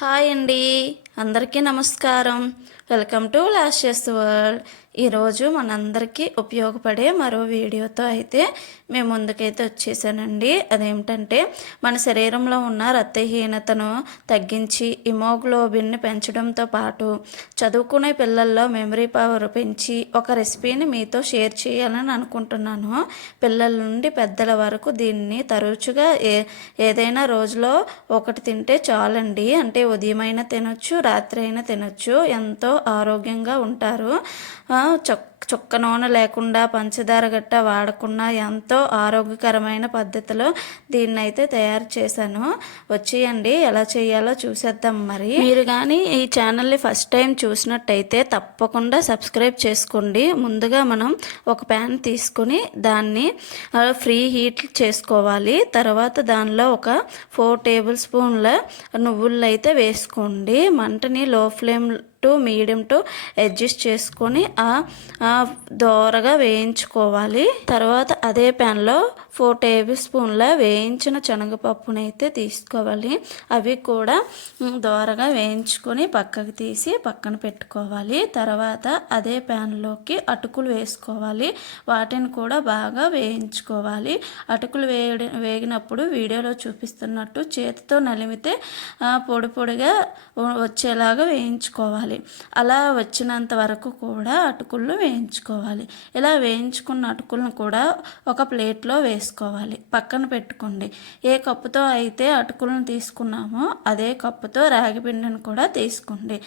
Hi అండి, అందరికీ నమస్కారం. Welcome to Lasya's world. ఈరోజు మనందరికీ ఉపయోగపడే మరో వీడియోతో అయితే మేము ముందుకైతే వచ్చేసానండి. అదేమిటంటే మన శరీరంలో ఉన్న రక్తహీనతను తగ్గించి హిమోగ్లోబిన్ని పెంచడంతో పాటు చదువుకునే పిల్లల్లో మెమరీ పవర్ పెంచి ఒక రెసిపీని మీతో షేర్ చేయాలని అనుకుంటున్నాను. పిల్లల నుండి పెద్దల వరకు దీన్ని తరచుగా ఏదైనా రోజులో ఒకటి తింటే చాలండి. అంటే ఉదయం అయినా తినొచ్చు, రాత్రి అయినా తినొచ్చు. ఎంతో ఆరోగ్యంగా ఉంటారు. చుక్క నూనె లేకుండా పంచదార గట్ట వాడకుండా ఎంతో ఆరోగ్యకరమైన పద్ధతిలో దీన్ని అయితే తయారు చేశాను. వచ్చేయండి, ఎలా చేయాలో చూసేద్దాం. మరి మీరు కానీ ఈ ఛానల్ని ఫస్ట్ టైం చూసినట్టయితే తప్పకుండా సబ్స్క్రైబ్ చేసుకోండి. ముందుగా మనం ఒక ప్యాన్ తీసుకొని దాన్ని ఫ్రీ హీట్ చేసుకోవాలి. తర్వాత దానిలో ఒక 4 టేబుల్ స్పూన్ల నువ్వులు అయితే వేసుకోండి. మంటని లో flame to medium to adjust చేసుకొని దోరగా వేయించుకోవాలి. తర్వాత అదే ప్యాన్లో 4 టేబుల్ స్పూన్ల వేయించిన శనగపప్పునైతే తీసుకోవాలి. అవి కూడా దోరగా వేయించుకొని పక్కకు తీసి పక్కన పెట్టుకోవాలి. తర్వాత అదే ప్యాన్లోకి అటుకులు వేసుకోవాలి. వాటిని కూడా బాగా వేయించుకోవాలి. అటుకులు వేగినప్పుడు వీడియోలో చూపిస్తున్నట్టు చేతితో నలిమితే పొడి పొడిగా వచ్చేలాగా వేయించుకోవాలి. అలా వచ్చినంత వరకు కూడా అటుకులను వేయించుకోవాలి. ఇలా వేయించుకున్న అటుకులను కూడా ఒక ప్లేట్లో వేసుకోవాలి, పక్కన పెట్టుకోండి. ఏ కప్పుతో అయితే అటుకులను తీసుకున్నామో అదే కప్పుతో రాగి పిండిని కూడా తీసుకోండి.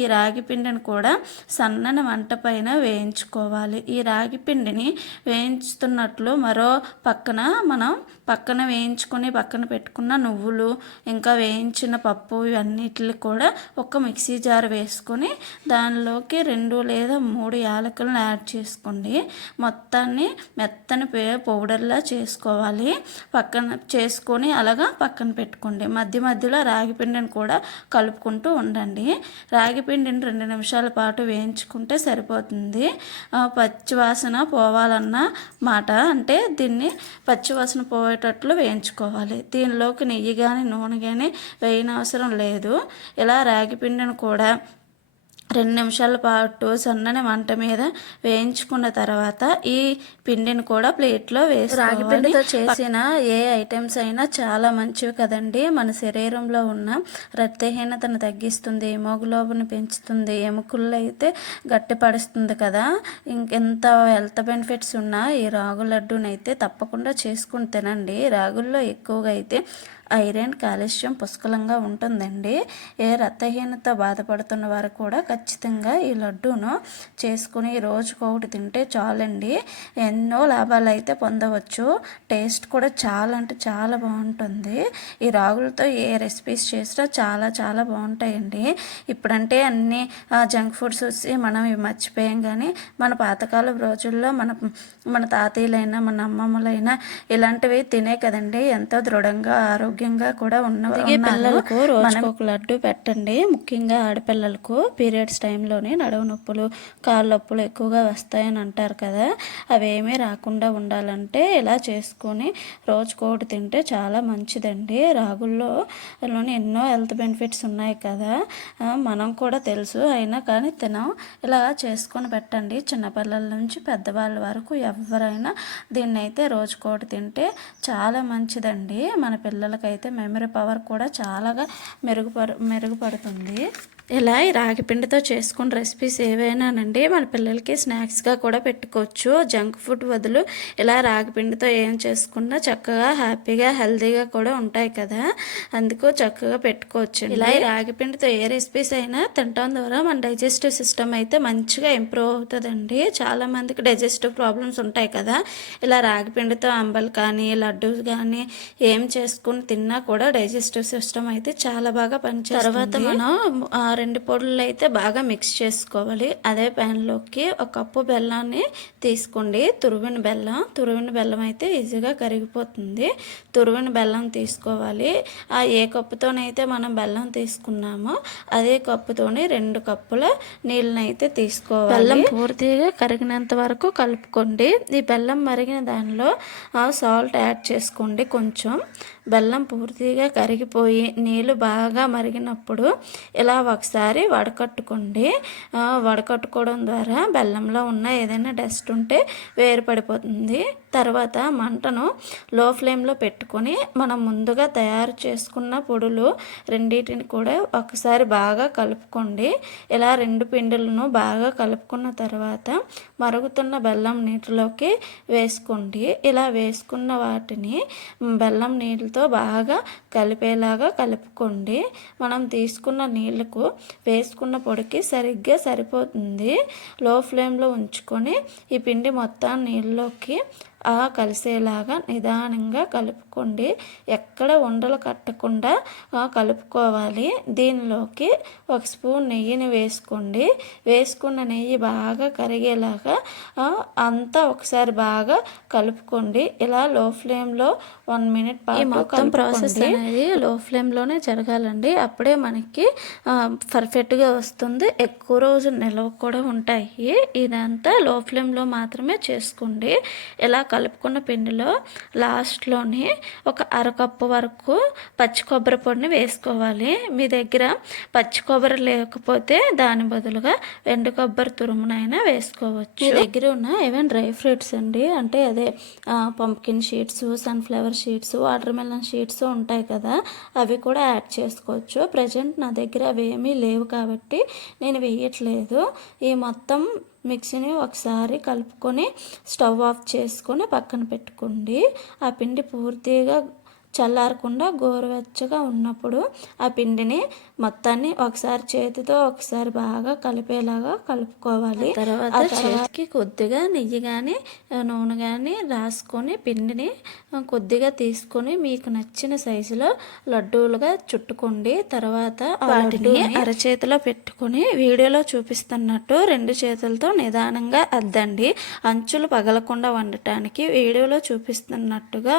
ఈ రాగి పిండిని కూడా సన్నని మంట పైన వేయించుకోవాలి. ఈ రాగి పిండిని వేయించుతున్నట్లు మరో పక్కన వేయించుకొని పక్కన పెట్టుకున్న నువ్వులు, ఇంకా వేయించిన పప్పు, ఇవన్నిటిని కూడా ఒక మిక్సీ జార్ వేసుకొని దానిలోకి 2 లేదా 3 యాలకులను యాడ్ చేసుకోండి. మొత్తాన్ని మెత్తని పౌడర్లా చేసుకోవాలి. చేసుకొని అలాగా పక్కన పెట్టుకోండి. మధ్య మధ్యలో రాగి పిండిని కూడా కలుపుకుంటూ ఉండండి. రాగి పిండిని 2 నిమిషాల పాటు వేయించుకుంటే సరిపోతుంది. పచ్చివాసన పోవాలన్న మాట, అంటే దీన్ని పచ్చివాసన పోయేటట్లు వేయించుకోవాలి. దీనిలోకి నెయ్యి కానీ నూనె కానీ వేయనవసరం లేదు. ఇలా రాగి పిండిని కూడా 2 నిమిషాల పాటు సన్నని మంట మీద వేయించుకున్న తర్వాత ఈ పిండిని కూడా ప్లేట్లో వేసి, రాగి పిండితో చేసిన ఏ ఐటమ్స్ అయినా చాలా మంచివి కదండి. మన శరీరంలో ఉన్న రక్తహీనతను తగ్గిస్తుంది, హిమోగ్లోబిన్ పెంచుతుంది, ఎముకల్లో అయితే గట్టిపడుస్తుంది కదా. ఇంకెంత హెల్త్ బెనిఫిట్స్ ఉన్నా ఈ రాగు లడ్డూనైతే తప్పకుండా చేసుకుని తినండి. రాగుల్లో ఎక్కువగా అయితే ఐరన్, కాల్షియం పుష్కలంగా ఉంటుందండి. ఏ రక్తహీనత బాధపడుతున్న వారు కూడా ఖచ్చితంగా ఈ లడ్డూను చేసుకుని రోజుకొకటి తింటే చాలండి. ఎన్నో లాభాలు అయితే పొందవచ్చు. టేస్ట్ కూడా చాలా అంటే చాలా బాగుంటుంది. ఈ రాగులతో ఏ రెసిపీస్ చేసినా చాలా చాలా బాగుంటాయండి. ఇప్పుడంటే అన్నీ జంక్ ఫుడ్స్ వచ్చి మనం ఇవి మర్చిపోయాం. కానీ మన పాతకాల రోజుల్లో మన తాతయ్యలైనా మన అమ్మమ్మలైనా ఇలాంటివి తినే కదండి ఎంతో దృఢంగా ఆరోగ్యంగా కూడా ఉన్నది. పిల్లలకు రోజుకు ఒక లడ్డు పెట్టండి. ముఖ్యంగా ఆడపిల్లలకు పీరియడ్స్ టైంలోనే నడుము నొప్పులు, కాళ్ళ నొప్పులు ఎక్కువగా వస్తాయని అంటారు కదా. అవేమీ రాకుండా ఉండాలంటే ఇలా చేసుకొని రోజుకోటి తింటే చాలా మంచిదండి. రాగుల్లోని ఎన్నో హెల్త్ బెనిఫిట్స్ ఉన్నాయి కదా, మనం కూడా తెలుసు, అయినా కానీ తినం. ఇలా చేసుకొని పెట్టండి. చిన్నపిల్లల నుంచి పెద్దవాళ్ళ వరకు ఎవరైనా దీన్ని అయితే రోజుకోటి తింటే చాలా మంచిదండి. మన పిల్లలకైతే మెమరీ పవర్ కూడా చాలాగా మెరుగుపడుతుంది. ఇలా ఈ రాగి పిండితో చేసుకున్న రెసిపీస్ ఏవైనానండి మన పిల్లలకి స్నాక్స్గా కూడా పెట్టుకోవచ్చు. జంక్ ఫుడ్ బదులు ఇలా రాగి పిండితో ఏం చేసుకున్నా చక్కగా హ్యాపీగా హెల్తీగా కూడా ఉంటాయి కదా, అందుకు చక్కగా పెట్టుకోవచ్చు. ఇలా ఈ రాగి పిండితో ఏ రెసిపీస్ అయినా తినడం ద్వారా మన డైజెస్టివ్ సిస్టమ్ అయితే మంచిగా ఇంప్రూవ్ అవుతుందండి. చాలామందికి డైజెస్టివ్ ప్రాబ్లమ్స్ ఉంటాయి కదా. ఇలా రాగి పిండితో అంబలు కానీ లడ్డు కానీ ఏం చేసుకుని తిన్నా కూడా డైజెస్టివ్ సిస్టమ్ అయితే చాలా బాగా పనిచేస్తుంది. తర్వాత మనం 2 పొడులు అయితే బాగా మిక్స్ చేసుకోవాలి. అదే ప్యాన్లోకి 1 కప్పు బెల్లాన్ని తీసుకోండి. తురిమిన బెల్లం అయితే ఈజీగా కరిగిపోతుంది. తురిమిన బెల్లం తీసుకోవాలి. ఏ కప్పుతోనైతే మనం బెల్లం తీసుకున్నామో అదే కప్పుతోని 2 కప్పుల నీళ్ళని అయితే తీసుకోవాలి. బెల్లం పూర్తిగా కరిగినంత వరకు కలుపుకోండి. ఈ బెల్లం మరిగిన దానిలో సాల్ట్ యాడ్ చేసుకోండి. కొంచెం బెల్లం పూర్తిగా కరిగిపోయి నీళ్ళు బాగా మరిగినప్పుడు ఇలా ఒకసారి వడకట్టుకోండి. వడకట్టుకోవడం ద్వారా బెల్లంలో ఉన్న ఏదైనా డస్ట్ ఉంటే వేరుపడిపోతుంది. తర్వాత మంటను లో ఫ్లేమ్లో పెట్టుకొని మనం ముందుగా తయారు చేసుకున్న పొడులు రెండింటిని కూడా ఒకసారి బాగా కలుపుకోండి. ఇలా 2 పిండిలను బాగా కలుపుకున్న తర్వాత మరుగుతున్న బెల్లం నీటిలోకి వేసుకోండి. ఇలా వేసుకున్న వాటిని బెల్లం నీళ్ళతో బాగా కలిపేలాగా కలుపుకోండి. మనం తీసుకున్న నీళ్ళకు వేసుకున్న పొడికి సరిగ్గా సరిపోతుంది. లో ఫ్లేమ్లో ఉంచుకొని ఈ పిండి మొత్తం నీళ్ళలోకి కలిసేలాగా నిదానంగా కలుపుకోండి. ఎక్కడ ఉండలు కట్టకుండా కలుపుకోవాలి. దీనిలోకి 1 స్పూన్ నెయ్యిని వేసుకోండి. వేసుకున్న నెయ్యి బాగా కరిగేలాగా అంతా ఒకసారి బాగా కలుపుకోండి. ఇలా లో ఫ్లేమ్లో 1 మినిట్ పాటు మొత్తం ప్రాసెస్ అనేది లో ఫ్లేమ్లోనే జరగాలండి. అప్పుడే మనకి పర్ఫెక్ట్గా వస్తుంది. ఎక్కువ రోజులు నిల్వ కూడా ఉంటాయి. ఇదంతా లో ఫ్లేమ్లో మాత్రమే చేసుకోండి. ఇలా కలుపుకున్న పిండిలో లాస్ట్లోని 1 అరకప్పు వరకు పచ్చి కొబ్బరి పొడిని వేసుకోవాలి. మీ దగ్గర పచ్చి కొబ్బరి లేకపోతే దాని బదులుగా ఎండు కొబ్బరి తురుమునైనా వేసుకోవచ్చు. మీ దగ్గర ఉన్న ఈవెన్ డ్రై ఫ్రూట్స్ అండి, అంటే అదే pumpkin sheets, sunflower sheets, water melon sheets ఉంటాయి కదా, అవి కూడా యాడ్ చేసుకోవచ్చు. ప్రజెంట్ నా దగ్గర అవి ఏమీ లేవు కాబట్టి నేను వేయట్లేదు. ఈ మొత్తం మిక్సీని ఒకసారి కలుపుకొని స్టవ్ ఆఫ్ చేసుకొని పక్కన పెట్టుకోండి. ఆ పిండి పూర్తిగా చల్లారకుండా గోరువెచ్చగా ఉన్నప్పుడు ఆ పిండిని మొత్తాన్ని ఒకసారి చేతితో ఒకసారి బాగా కలిపేలాగా కలుపుకోవాలి. తర్వాత చేతికి కొద్దిగా నెయ్యి కానీ నూనె కానీ రాసుకొని పిండిని కొద్దిగా తీసుకొని మీకు నచ్చిన సైజులో లడ్డూలుగా చుట్టుకోండి. తర్వాత వాటిని అరచేతిలో పెట్టుకొని వీడియోలో చూపిస్తున్నట్టు 2 చేతులతో నిదానంగా అద్దండి. అంచులు పగలకుండా వండటానికి వీడియోలో చూపిస్తున్నట్టుగా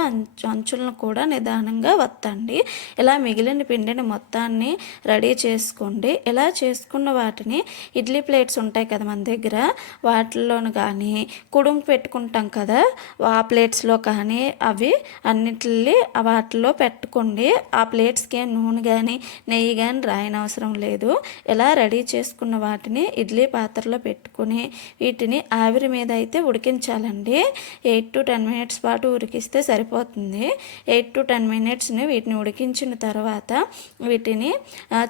అంచులను కూడా నిదానంగా వత్తండి. ఇలా మిగిలిన పిండిని మొత్తాన్ని రెడీ చేసుకోండి. ఇలా చేసుకున్న వాటిని ఇడ్లీ ప్లేట్స్ ఉంటాయి కదా మన దగ్గర, వాటిల్లోనూ కానీ కుడుము పెట్టుకుంటాం కదా ఆ ప్లేట్స్లో కానీ అవి అన్నిటిని వాటిలో పెట్టుకోండి. ఆ ప్లేట్స్కి నూనె కానీ నెయ్యి కానీ రాయనవసరం లేదు. ఇలా రెడీ చేసుకున్న వాటిని ఇడ్లీ పాత్రలో పెట్టుకుని వీటిని ఆవిరి మీద అయితే ఉడికించాలండి. 8 to 10 మినిట్స్ పాటు ఉడికిస్తే సరిపోతుంది. 8 to 10 మినిట్స్ని వీటిని ఉడికించిన తర్వాత వీటిని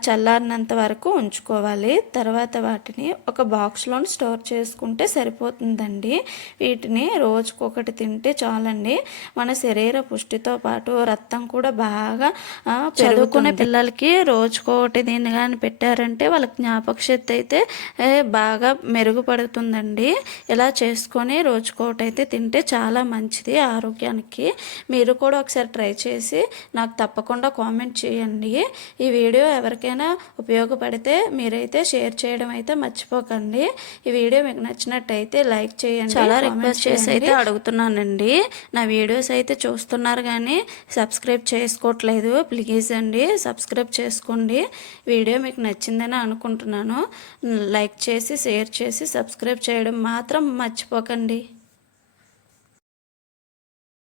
చల్లారినంత వరకు ఉంచుకోవాలి. తర్వాత వాటిని ఒక బాక్స్లో స్టోర్ చేసుకుంటే సరిపోతుందండి. వీటిని రోజుకొకటి తింటే చాలండి. మన శరీర పుష్టితో పాటు రక్తం కూడా బాగా చదువుకునే పిల్లలకి రోజుకొకటి దీన్ని కానీ పెట్టారంటే వాళ్ళ జ్ఞాపక శక్తి అయితే బాగా మెరుగుపడుతుందండి. ఇలా చేసుకొని రోజుకొకటి అయితే తింటే చాలా మంచిది ఆరోగ్యానికి. మీరు కూడా ఒకసారి ట్రై చేసి నాకు తప్పకుండా కామెంట్ చేయండి. ఈ వీడియో ఎవరికైనా ఉపయోగపడితే మీరైతే షేర్ చేయడం అయితే మర్చిపోకండి. ఈ వీడియో మీకు నచ్చినట్టయితే లైక్ చేయండి. చాలా రిక్వెస్ట్ చేసి అయితే అడుగుతున్నానండి. నా వీడియోస్ అయితే చూస్తున్నారు కానీ సబ్స్క్రైబ్ చేసుకోవట్లేదు. ప్లీజ్ అండి సబ్స్క్రైబ్ చేసుకోండి. వీడియో మీకు నచ్చిందని అనుకుంటున్నాను. లైక్ చేసి షేర్ చేసి సబ్స్క్రైబ్ చేయడం మాత్రం మర్చిపోకండి.